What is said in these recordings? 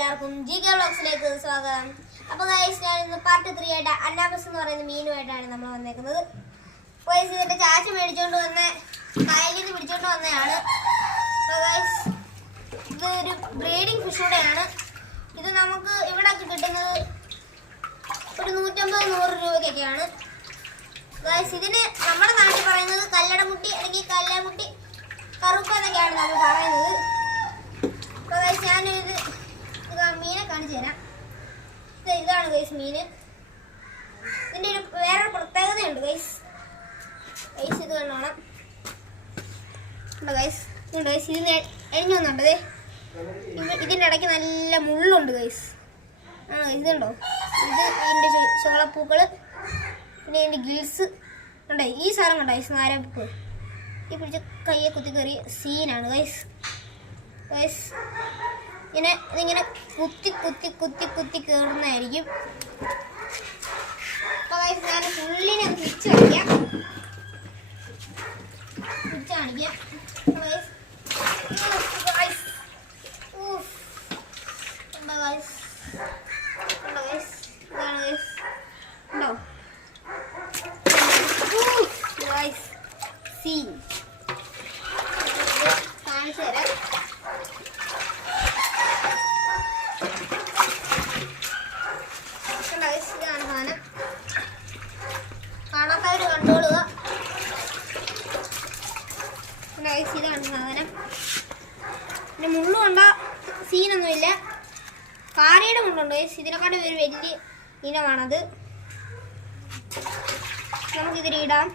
എല്ലാവർക്കും GK വ്ലോഗ്സിലേക്ക് സ്വാഗതം. അപ്പോൾ ഗൈസ് ഞാൻ ഇന്ന് പാർട്ട് 3 ആയിട്ട് അന്നാബസ് എന്ന് പറയുന്ന മീനുമായിട്ടാണ് നമ്മൾ വന്നേക്കുന്നത്. ഗൈസ് ഇതിന്റെ ചാച്ച മേടിച്ചോണ്ട് വന്ന കായലിൽ നിന്ന് പിടിച്ചോണ്ട് വന്നതാണ്. അപ്പോൾ ഗൈസ് ഇതൊരു ബ്രീഡിംഗ് ഫിഷ് കൂടെയാണ്. ഇത് നമുക്ക് ഇവിടെ കിട്ടുന്നത് ഒരു 150-100 രൂപയ്ക്കൊക്കെയാണ്. ഗൈസ് ഇതിന് നമ്മുടെ നാട്ടിൽ പറയുന്നത് കല്ലടമുട്ടി അല്ലെങ്കിൽ കല്ലാമുട്ടി കറുപ്പ് എന്നൊക്കെയാണ് നമ്മൾ പറയുന്നത്. അപ്പോൾ ഗൈസ് ഞാനൊരു മീനെ കാണിച്ചു തരാം. ഇതാണ് ഗൈസ് മീന്. ഇതിൻ്റെ ഒരു വേറൊരു പ്രത്യേകതയുണ്ട് ഗൈസ്. ഇത് കാണണം ഗൈസ്. ഇതുണ്ട് ഗൈസ്. ഇതിന് എഴിഞ്ഞു വന്നുണ്ട്. ഇതിൻ്റെ ഇടയ്ക്ക് നല്ല മുള്ളുണ്ട് ഗൈസ്. ഇതുണ്ടോ? ഇത് ഇതിൻ്റെ ചോളപ്പൂക്കൾ, പിന്നെ ഇതിൻ്റെ ഗിൽസ് ഉണ്ട്. ഈ സാധനം കണ്ടോ ഗൈസ്? നാരപ്പൂ ഈ പിടിച്ച് കയ്യെ കുത്തി കയറി സീനാണ് ഗൈസ്. ഗൈസ് ഇതിങ്ങനെ കുത്തി കുത്തി കുത്തി കുത്തി കയറുന്നതായിരിക്കും. അപ്പോൾ ഗൈസ് ഞാൻ ഫുള്ളിനെ പിടിച്ച് കാണിക്കാം. സീൻ കാണിച്ചു തരാം. ഇതാണ് സാധനം. കാണാത്തവര് കണ്ടോളുക. ഇതാണ് സാധനം. പിന്നെ മുള്ളു കൊണ്ട സീനൊന്നുമില്ല. കാരയുടെ മുള്ളുണ്ട്. ഇതിനെക്കാട്ടും ഒരു വലിയ ഇനമാണത്. നമുക്കിതിലിടാം.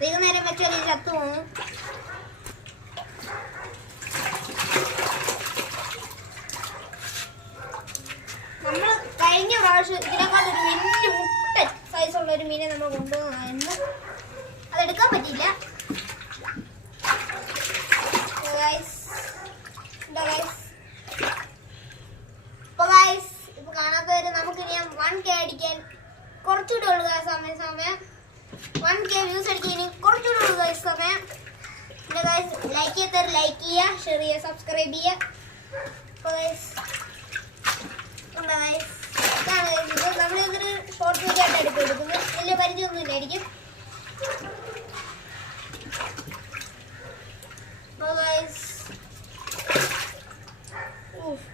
വൈകുന്നേരം വെച്ചാൽ ഇത് ചത്തു പോകുന്നു. നമ്മൾ കഴിഞ്ഞ പ്രാവശ്യം ഇതിനെക്കാട്ടും ഒരു വലിയ മുട്ടൻ സൈസുള്ള ഒരു മീനെ നമ്മൾ കൊണ്ടുപോകുന്നു. അതെടുക്കാൻ പറ്റിയില്ല. ഇപ്പൊ കാണാത്തവര് നമുക്ക് ഇനി 1K അടിക്കാൻ കുറച്ചുകൂടെ ഉള്ളു സമയം 1K വ്യൂസ് അടിക്കാൻ ഇനി കുറച്ചുകൂടെ ഉള്ളു സമയം. പിന്നെ ലൈക്ക് ചെയ്യാത്തവർ ലൈക്ക് ചെയ്യുക, ഷെയർ ചെയ്യുക, സബ്സ്ക്രൈബ് ചെയ്യുക. നമ്മളിതൊരു ഷോർട്ട് വീഡിയോ ആയിട്ട് എടുക്കുന്നത്. വലിയ പരിചയമൊന്നും ഇല്ലായിരിക്കും.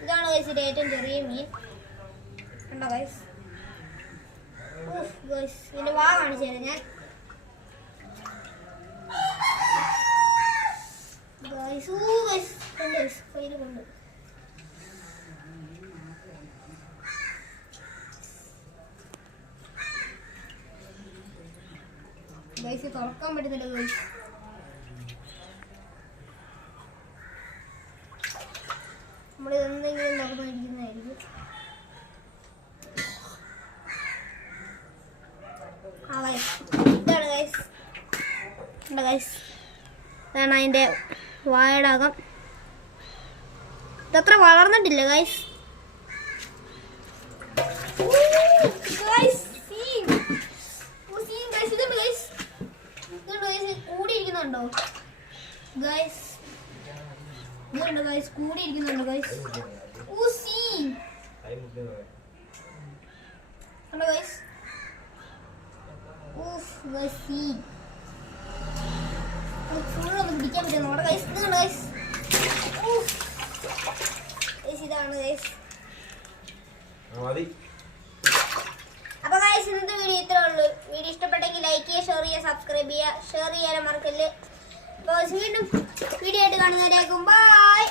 ഇതാണ് ഗൈസ് ഇതിന്റെ ഏറ്റവും ചെറിയ മീൻ. കണ്ടോ ഗൈസ്? ഇതിന്റെ വാ കാണിച്ചു തരാം ഞാൻ. കൊണ്ട് ഗൈസ് തുറക്കാൻ പറ്റുന്നില്ല ഗൈസ്. നമ്മൾ എന്തെങ്കിലും നടന്നിരിക്കുന്നതായിരിക്കും. ഇതാണ് ഗൈസ്. ഉണ്ട് ഗൈസ്. ഇതാണ് അതിൻ്റെ വായുടെ അകം. ഇതത്ര വളർന്നിട്ടില്ല ഗൈസ്. കൂടിയിരിക്കുന്നുണ്ടോ ഗൈസ്? ഇതുണ്ട് ഗൈസ്, കൂടിയിരിക്കുന്നുണ്ട് ഗൈസ്. കണ്ടോ ഗൈസ്? ഫുള്ളൊന്നും പിടിക്കാൻ പറ്റും നമ്മുടെ ഗൈസ്. ഇത് കണ്ടോ ഗൈസ്? ഇതാണ് ഗൈസ്. അപ്പൊ ഗൈസ് ഇന്നത്തെ വീഡിയോ ഇത്രേ ഉള്ളൂ. വീഡിയോ ഇഷ്ടപ്പെട്ടെങ്കിൽ ലൈക്ക് ചെയ്യുക, ഷെയർ ചെയ്യുക, സബ്സ്ക്രൈബ് ചെയ്യുക. ഷെയർ ചെയ്യാനും മറക്കല്ലേ. അപ്പോൾ വീണ്ടും വീഡിയോ ആയിട്ട് കാണുന്നവരേക്കും ബൈ.